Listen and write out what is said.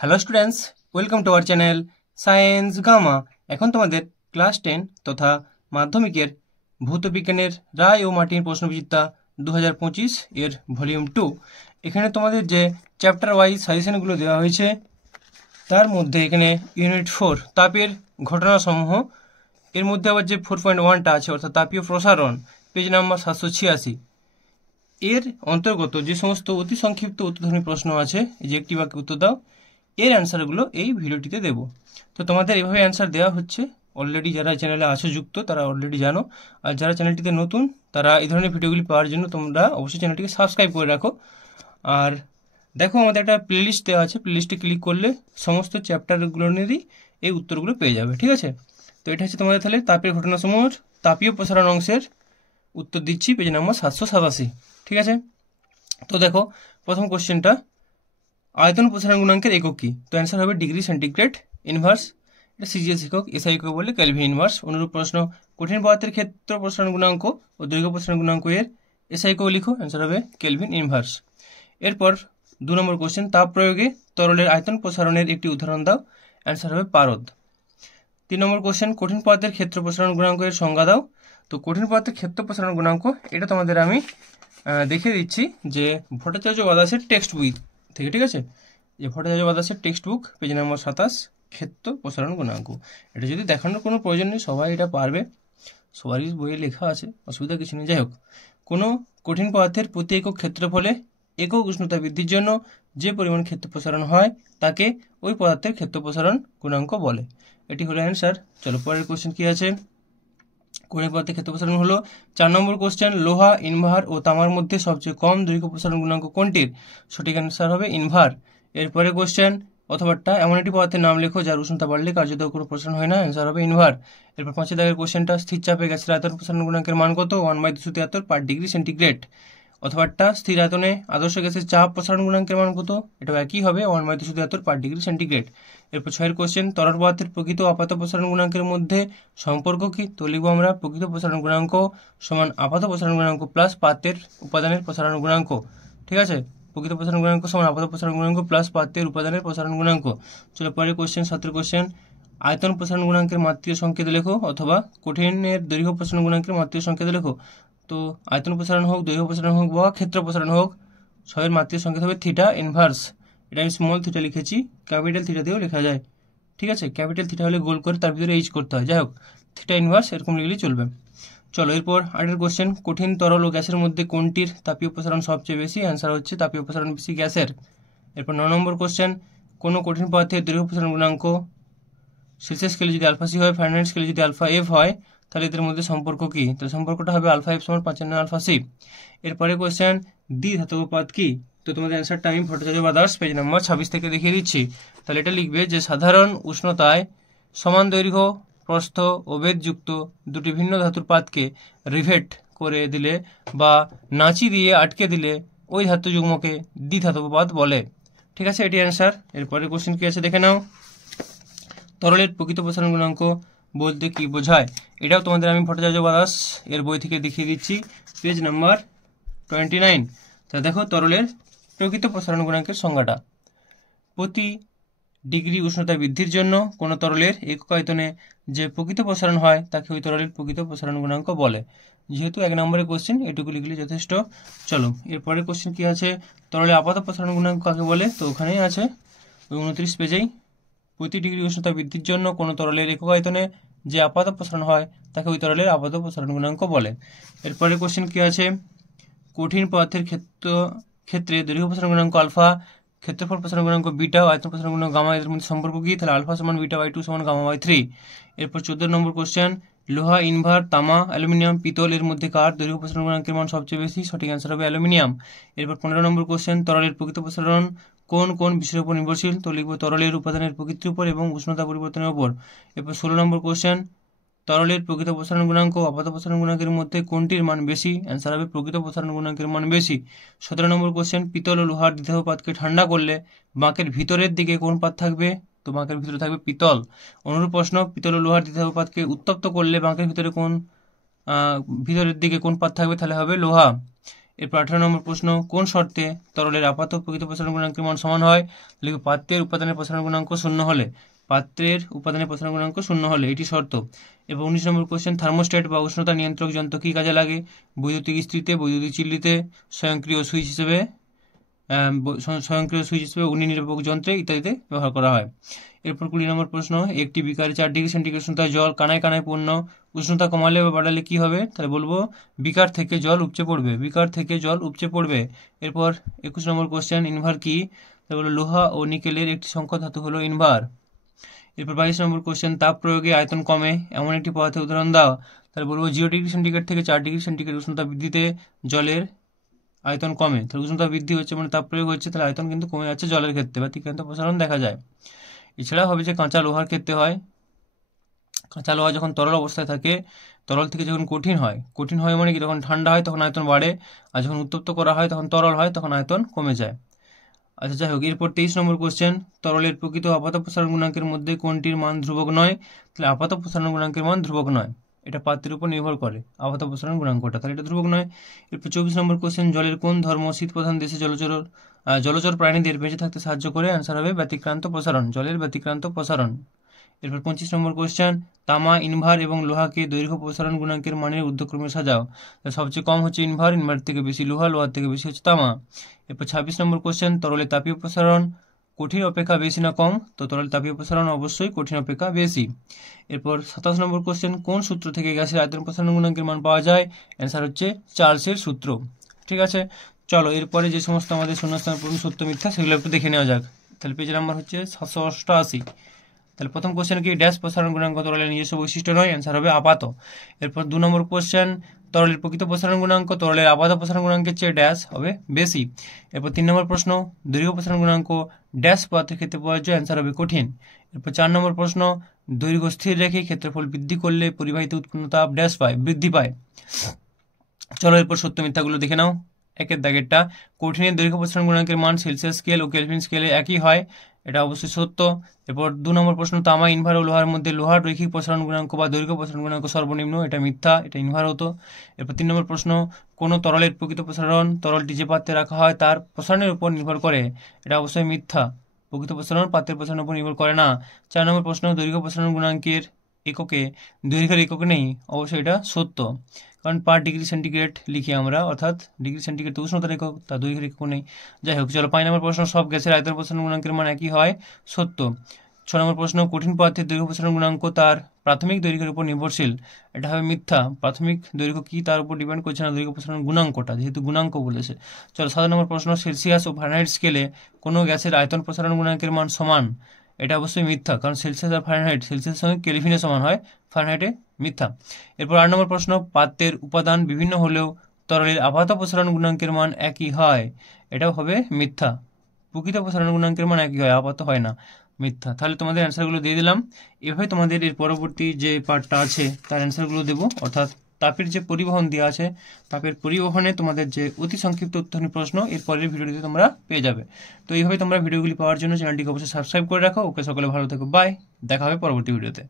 Hello students, welcome to our channel science gamma. এখন তোমাদের class 10 তথা মাধ্যমিকের ভৌতবিজ্ঞানের রায় ও মার্টিন প্রশ্নবিচিত্রা 2025 এর ভলিউম 2। এখানে তোমাদের যে চ্যাপ্টার ওয়াইজ সাজেশনগুলো দেওয়া হয়েছে তার মধ্যে এখানে ইউনিট 4 তাপের ঘটনাসমূহ, এর মধ্যে আবার যে 4.1টা আছে অর্থাৎ তাপীয় প্রসারণ, পেজ নাম্বার 786। এর অন্তর্গত যে সমস্ত অতি সংক্ষিপ্ত উত্তরধর্মী প্রশ্ন আছে, যে একটি বাক্যে উত্তর দাও, এর অ্যান্সারগুলো এই ভিডিওটিতে দেব। তো তোমাদের এভাবে অ্যান্সার দেওয়া হচ্ছে। অলরেডি যারা চ্যানেলে আছো যুক্ত তারা অলরেডি জানো, আর যারা চ্যানেলটিতে নতুন তারা এই ধরনের ভিডিওগুলি পাওয়ার জন্য তোমরা অবশ্যই চ্যানেলটিকে সাবস্ক্রাইব করে রাখো। আর দেখো, আমাদের একটা প্লেলিস্ট দেওয়া আছে, প্লেলিস্টে ক্লিক করলে সমস্ত চ্যাপ্টারগুলোরই এই উত্তরগুলো পেয়ে যাবে। ঠিক আছে, তো এটা হচ্ছে তোমাদের তাহলে তাপের ঘটনাসমূহের তাপীয় প্রসারণ অংশের উত্তর দিচ্ছি, পেজ নাম্বার 787। ঠিক আছে, তো দেখো প্রথম কোশ্চেনটা, আয়তন প্রসারণ গুণাঙ্কের একক কি? তো অ্যান্সার হবে ডিগ্রি সেন্টিগ্রেড ইনভার্স। এটা সিজিএস একক, এসআই একক বলে কেলভিন ইনভার্স। অনুরূপ প্রশ্ন, কঠিন পদার্থের ক্ষেত্র প্রসারণ গুণাঙ্ক ও দৈর্ঘ্য প্রসারণ গুণাঙ্ক এর এসআই একক লিখো, অ্যান্সার হবে কেলভিন ইনভার্স। এরপর 2 নম্বর কোশ্চেন, তাপ প্রয়োগে তরলের আয়তন প্রসারণের একটি উদাহরণ দাও, অ্যান্সার হবে পারদ। 3 নম্বর কোশ্চেন, কঠিন পদার্থের ক্ষেত্র প্রসারণ গুণাঙ্ক এর সংজ্ঞা দাও। তো কঠিন পদার্থের ক্ষেত্র প্রসারণ গুণাঙ্ক এটা তোমাদের আমি দেখিয়ে দিচ্ছি যে ভট্টাচার্য বাদাসের টেক্সট বই থেকে। ঠিক আছে, যে ভট্টাচার্য বাদাসের টেক্সট বুক, পেজ নাম্বার 27, ক্ষেত্র প্রসারণ গুণাঙ্ক। এটা যদি দেখানোর কোনো প্রয়োজন নেই, সবাই এটা পারবে, সবারই বইয়ে লেখা আছে, অসুবিধা কিছু নেই। যাই হোক, কোনো কঠিন পদার্থের প্রতি একক ক্ষেত্রফলে একক উষ্ণতা বৃদ্ধির জন্য যে পরিমাণ ক্ষেত্র প্রসারণ হয় তাকে ওই পদার্থের ক্ষেত্র প্রসারণ গুণাঙ্ক বলে। এটি হলো অ্যান্সার। চলো পরের কোশ্চেন কি আছে। কঠিন পদার্থের ক্ষেত্র প্রসারণ হলো 4 নম্বর কোশ্চেন, লোহা, ইনভার ও তামার মধ্যে সবচেয়ে কম দৈর্ঘ্য প্রসারণ গুণাঙ্ক কোনটির? সঠিক অ্যান্সার হবে ইনভার। এরপরে কোশ্চেন, অথবাটা এমন একটি পদার্থের নাম লেখো যার উষ্ণতা বাড়লে কার্যত কোনো প্রসারণ হয় না, অ্যান্সার হবে ইনভার। এরপর 5 দাগের কোশ্চেনটা, স্থির চাপে গ্যাসের আয়তন প্রসারণ গুণাঙ্কের মান কত? 1/273 পার ডিগ্রি সেন্টিগ্রেড। অথবাটা স্থির আয়তনে আদর্শ গ্যাসের চাপ প্রসারণ গুণাঙ্কের মান কত? এটাও একই হবে, 1/273 পার ডিগ্রি সেন্টিগ্রেড। এরপর 6 কোশ্চেন, তরল পদার্থের প্রকৃত ও আপাত প্রসারণ গুণাঙ্কের মধ্যে সম্পর্ক কি? তো লিখবো আমরা প্রকৃত প্রসারণ গুণাঙ্ক সমান আপাত প্রসারণ গুণাঙ্ক প্লাস পাত্রের উপাদানের প্রসারণ গুণাঙ্ক। ঠিক আছে, প্রকৃত প্রসারণ গুণাঙ্ক সমান আপাত প্রসারণ গুণাঙ্ক প্লাস পাত্রের উপাদানের প্রসারণ গুণাঙ্ক। চলো পরের কোশ্চেন, 17 কোশ্চেন, আয়তন প্রসারণ গুণাঙ্কের মাত্রিয় সংকেত লেখো, অথবা কঠিনের দৈর্ঘ্য প্রসারণ গুণাঙ্কের মাত্রিয় সংকেত লেখো। তো আয়তন প্রসারণ হোক, দৈর্ঘ্য প্রসারণ হোক বা ক্ষেত্র প্রসারণ হোক, সবের মাত্রিক সংকেত হবে থিটা ইনভার্স। এটা আমি স্মল থিটা লিখেছি, ক্যাপিটাল থিটা দিয়েও লেখা যায়। ঠিক আছে, ক্যাপিটাল থিটা হলে গোল করে তার ভিতরে এইচ করতে হয়। যাই হোক, থিটা ইনভার্স এরকম লিখলেই চলবে। চলো এরপর 8 কোশ্চেন, কঠিন তরল ও গ্যাসের মধ্যে কোনটির তাপীয় প্রসারণ সবচেয়ে বেশি? অ্যান্সার হচ্ছে তাপীয় প্রসারণ বেশি গ্যাসের। এরপর 9 নম্বর কোশ্চেন, কোনো কঠিন পদার্থের দৈর্ঘ্য প্রসারণ গুণাঙ্ক সেলসিয়াস স্কেলে যদি আলফা সি হয়, ফারেনহাইট স্কেলে যদি আলফা এফ হয়, তাহলে এদের মধ্যে সম্পর্ক কি? তাহলে সম্পর্কটা হবে আলফা এফ সমান 55 আলফা সি। এরপরে কোশ্চেন, দ্বিধাতব পদ কি? তো তোমাদের অ্যান্সারটা আমি ভট্টাচার্য বাদাস, পেজ নাম্বার 26 থেকে দেখিয়ে দিচ্ছি। তাহলে এটা লিখবে যে সাধারণ উষ্ণতায় সমান দৈর্ঘ্য, প্রস্থ ও বেধযুক্ত দুটি ভিন্ন ধাতুর পাতকে রিভেট করে দিলে বা নাচি দিয়ে আটকে দিলে ওই ধাতু যুগ্মকে দ্বিধাতব পদ বলে। ঠিক আছে, এটি অ্যান্সার। এরপরে কোশ্চেন কি আছে দেখে নাও, তরলের প্রকৃত প্রসারণ গুণাঙ্ক বলতে কি বোঝায়? এটাও তোমাদের আমি ভট্টাচার্য বাদাস এর বই থেকে দেখিয়ে দিচ্ছি, পেজ নাম্বার 29। তা দেখো, তরলের প্রকৃত প্রসারণ গুণাঙ্কের সংজ্ঞাটা, প্রতি ডিগ্রি উষ্ণতা বৃদ্ধির জন্য কোনো তরলের একক আয়তনে যে প্রকৃত প্রসারণ হয় তাকে ওই তরলের প্রকৃত প্রসারণ গুণাঙ্ক বলে। যেহেতু 1 নম্বরের কোশ্চেন, এটুকু লিখলে যথেষ্ট। চলো এরপরের কোশ্চেন কি আছে, তরলের আপাত প্রসারণ গুণাঙ্ক কাকে বলে? তো ওখানেই আছে 29 পেজেই, প্রতি ডিগ্রি উষ্ণতা বৃদ্ধির জন্য কোনো তরলের একক আয়তনে যে আপাত প্রসারণ হয় তাকে ওই তরলের আপাত প্রসারণ গুণাঙ্ক বলে। এরপরে কোশ্চেন কি আছে, কঠিন পদার্থের ক্ষেত্রে দৈর্ঘ্য প্রসারণ গুণাঙ্ক আলফা, ক্ষেত্রফল প্রসারণ গুণাঙ্ক বিটা, আয়তন প্রসারণ গুণাঙ্ক গামা, এদের মধ্যে সম্পর্ক কি? তাহলে আলফা সমান বিটা বাই 2 সমান গামা বাই 3। এরপর 14 নম্বর কোশ্চেন, লোহা, ইনভার, তামা, অ্যালুমিনিয়াম, পিতল এর মধ্যে কার দৈর্ঘ্য প্রসারণ গুণাঙ্কের মান সবচেয়ে বেশি? সঠিক অ্যান্সার হবে অ্যালুমিনিয়াম। এরপর 15 নম্বর কোশ্চেন, তরলের প্রকৃত প্রসারণ কোন কোন বিষয়ের উপর নির্ভরশীল? তো লিখবো তরলের উপাদানের প্রকৃতির উপর এবং উষ্ণতা পরিবর্তনের উপর। এরপর 16 নম্বর কোশ্চেন, তরলের প্রকৃত প্রসারণ গুণাঙ্ক ও আপাত প্রসারণ গুণাঙ্কের মধ্যে কোনটির মান বেশি? অ্যান্সার হবে প্রকৃত প্রসারণ গুণাঙ্কের মান বেশি। 17 নম্বর কোশ্চেন, পিতল ও লোহার দ্বিতীয় পাতকে ঠান্ডা করলে বাঁকের ভিতরের দিকে কোন পাত থাকবে? তো বাঁকের ভিতরে থাকবে পিতল। অনুরূপ প্রশ্ন, পিতল ও লোহার দ্বিতীয় পাতকে উত্তপ্ত করলে বাঁকের ভিতরে ভিতরের দিকে কোন পাত থাকবে? তাহলে হবে লোহা। এরপর 18 নম্বর প্রশ্ন, কোন শর্তে তরলের আপাত প্রকৃত প্রসারণ গুণাঙ্কের মান সমান হয়? লিখবে পাত্রের উপাদানের প্রসারণ গুণাঙ্ক শূন্য হলে, পাত্রের উপাদানের প্রসারণ গুণাঙ্ক শূন্য হলে এটি শর্ত। এরপর 19 নম্বর কোশ্চেন, থার্মোস্ট্যাট বা উষ্ণতা নিয়ন্ত্রক যন্ত্র কি কাজে লাগে? বৈদ্যুতিক ইস্ত্রিতে, বৈদ্যুতিক চিল্লিতে, স্বয়ংক্রিয় সুইচ হিসেবে অগ্নি নির্বাপক যন্ত্রে ইত্যাদিতে ব্যবহার করা হয়। এরপর 20 নম্বর প্রশ্ন, একটি বিকারে 4 ডিগ্রি সেন্টিগ্রেড উষ্ণতায় জল কানায় কানায় পূর্ণ, উষ্ণতা কমালে বা বাড়ালে কি হবে? তাহলে বলবো বিকার থেকে জল উপচে পড়বে, বিকার থেকে জল উপচে পড়বে। এরপর 21 নম্বর কোশ্চেন, ইনভার কি? তাহলে বলবো লোহা ও নিকেলের একটি সংকর ধাতু হলো ইনভার। এরপর 22 নম্বর কোশ্চেন, তাপ প্রয়োগে আয়তন কমে এমন একটি পদার্থের উদাহরণ দাও। তাহলে বলবো 0 ডিগ্রি সেন্টিগ্রেড থেকে 4 ডিগ্রি সেন্টিগ্রেড উষ্ণতা বৃদ্ধিতে জলের আয়তন কমে। তাহলে উষ্ণতা বৃদ্ধি হচ্ছে মানে তাপ প্রয়োগ হচ্ছে, তাহলে আয়তন কিন্তু কমে যাচ্ছে জলের ক্ষেত্রে, বা তিক্রান্ত প্রসারণ দেখা যায়। এছাড়া হবে যে কাঁচা লোহার ক্ষেত্রে হয়, কাঁচা লোহা যখন তরল অবস্থায় থাকে, তরল থেকে যখন কঠিন হয় মানে কি, যখন ঠান্ডা হয় তখন আয়তন বাড়ে, আর যখন উত্তপ্ত করা হয় তখন তরল হয়, তখন আয়তন কমে যায়। আচ্ছা যাই হোক, এরপর 23 নম্বর কোশ্চেন, তরলের প্রকৃত আপাত প্রসারণ গুণাঙ্কের মধ্যে কোনটির মান ধ্রুবক নয়? তাহলে আপাত প্রসারণ গুণাঙ্কের মান ধ্রুবক নয়, এটা পাত্রের উপর নির্ভর করে আপাত প্রসারণ গুণাঙ্কটা, তাহলে এটা ধ্রুবক নয়। এরপর 24 নম্বর কোশ্চেন, জলের কোন ধর্ম শীত প্রধান দেশে জলচর প্রাণীদের বেঁচে থাকতে সাহায্য করে? অ্যান্সার হবে ব্যতিক্রান্ত প্রসারণ, জলের ব্যতিক্রান্ত প্রসারণ। এরপর 25 নম্বর কোশ্চেন, তামা, ইনভার এবং লোহাকে দৈর্ঘ্য প্রসারণ গুণাঙ্কের মানের ঊর্ধ্বক্রমে সাজাও। সবচেয়ে কম হচ্ছে ইনভার, ইনভার থেকে বেশি লোহা, লোহার থেকে বেশি হচ্ছে তামা। এরপর 26 নম্বর কোশ্চেন, তরলে তাপীয় প্রসারণ কঠিন অপেক্ষা বেশি না কম? তো তরল তাপীয় প্রসারণ অবশ্যই কঠিন অপেক্ষা বেশি। এরপর 27 নম্বর কোশ্চেন, কোন সূত্র থেকে গ্যাসের আয়তন প্রসারণ গুণাঙ্কের মান পাওয়া যায়? অ্যান্সার হচ্ছে চার্লসের সূত্র। ঠিক আছে, চলো এরপরে যে সমস্ত আমাদের শূন্যস্থান পূরণ সত্য মিথ্যা সেগুলো একটু দেখে নেওয়া যাক। তাহলে পেজ নাম্বার হচ্ছে 788। তাহলে প্রথম কোশ্চেন কি, ড্যাশ প্রসারণ গুণাঙ্ক তরলের নিজস্ব বৈশিষ্ট্য নয়? অ্যান্সার হবে আপাত। এরপর 2 নম্বর কোশ্চেন, তরলের প্রকৃত প্রসারণ গুণাঙ্ক তরলের আপাত প্রসারণ গুণাঙ্কের চেয়ে ড্যাশ হবে বেশি। এরপর 3 নম্বর প্রশ্ন, দৈর্ঘ্য প্রসারণ গুণাঙ্ক ড্যাশ পদার্থের ক্ষেত্রে প্রযোজ্য? অ্যান্সার হবে কঠিন। এরপর 4 নম্বর প্রশ্ন, দৈর্ঘ্য স্থির রেখে ক্ষেত্রফল বৃদ্ধি করলে পরিবাহিত উৎপন্ন তাপ ড্যাশ বৃদ্ধি পায়। চলো এরপর সত্য মিথ্যাগুলো দেখে নাও। একের দাগেরটা, কঠিনের দৈর্ঘ্য প্রসারণ গুণাঙ্কের মান সেলসিয়াস স্কেল ও কেলভিন স্কেলে একই হয়, এটা অবশ্যই সত্য। এরপর 2 নম্বর প্রশ্ন, তামা, ইনভার ও লোহার মধ্যে লোহার রৈখিক প্রসারণ গুণাঙ্ক বা দৈর্ঘ্য প্রসারণ গুণাঙ্ক সর্বনিম্ন, এটা মিথ্যা, এটা ইনভার হতো। এরপর 3 নম্বর প্রশ্ন, কোন তরলের প্রকৃত প্রসারণ তরলটি যে পাত্রে রাখা হয় তার প্রসারণের উপর নির্ভর করে, এটা অবশ্যই মিথ্যা, প্রকৃত প্রসারণ পাত্রের প্রসারণের উপর নির্ভর করে না। 4 নম্বর প্রশ্ন, দৈর্ঘ্য প্রসারণ গুণাঙ্কের এককে দৈর্ঘ্যের একক নেই, অবশ্যই এটা সত্য, কারণ পার ডিগ্রি সেন্টিগ্রেড লিখি আমরা, অর্থাৎ ডিগ্রি সেন্টিগ্রেড তো উষ্ণতার একক, তা দৈর্ঘ্যের একক নেই। যাই হোক, চলো 5 নম্বর প্রশ্ন, সব গ্যাসের আয়তন প্রসারণ গুণাঙ্কের মান একই হয়, সত্য। 6 নম্বর প্রশ্ন, কঠিন পদার্থের দৈর্ঘ্য প্রসারণ গুণাঙ্ক তার প্রাথমিক দৈর্ঘ্যের উপর নির্ভরশীল, এটা হবে মিথ্যা, প্রাথমিক দৈর্ঘ্য কি তার উপর ডিপেন্ড করছে না, দৈর্ঘ্য প্রসারণ গুণাঙ্কটা, যেহেতু গুণাঙ্ক বলেছে। চলো 7 নম্বর প্রশ্ন, সেলসিয়াস ও ফারেনহাইট স্কেলে কোনো গ্যাসের আয়তন প্রসারণ গুণাঙ্কের মান সমান, এটা অবশ্যই মিথ্যা, কারণ সেলসিয়াস আর ফারেনহাইট, সেলসিয়াসের সঙ্গে কেলভিনে সমান হয়, ফারেনহাইটে মিথ্যা। এরপর 8 নম্বর প্রশ্ন, পাত্রের উপাদান বিভিন্ন হলেও তরলের আপাত প্রসারণ গুণাঙ্কের মান একই হয়, এটাও হবে মিথ্যা, প্রকৃত প্রসারণ গুণাঙ্কের মান একই হয়, আপাত হয় না, মিথ্যা। তাহলে তোমাদের অ্যান্সারগুলো দিয়ে দিলাম। এভাবে তোমাদের এর পরবর্তী যে পার্টটা আছে তার অ্যান্সারগুলো দেবো, অর্থাৎ তাপের যে পরিবহন দেওয়া আছে, তাপের পরিবহনে তোমাদের যে অতি সংক্ষিপ্ত উত্তরণী প্রশ্ন এর পরের ভিডিওটিতে তোমরা পেয়ে যাবে। তো এইভাবে তোমরা ভিডিওগুলি পাওয়ার জন্য চ্যানেলটিকে অবশ্যই সাবস্ক্রাইব করে রাখো। ওকে, সকলে ভালো থেকো, বাই, দেখা হবে পরবর্তী ভিডিওতে।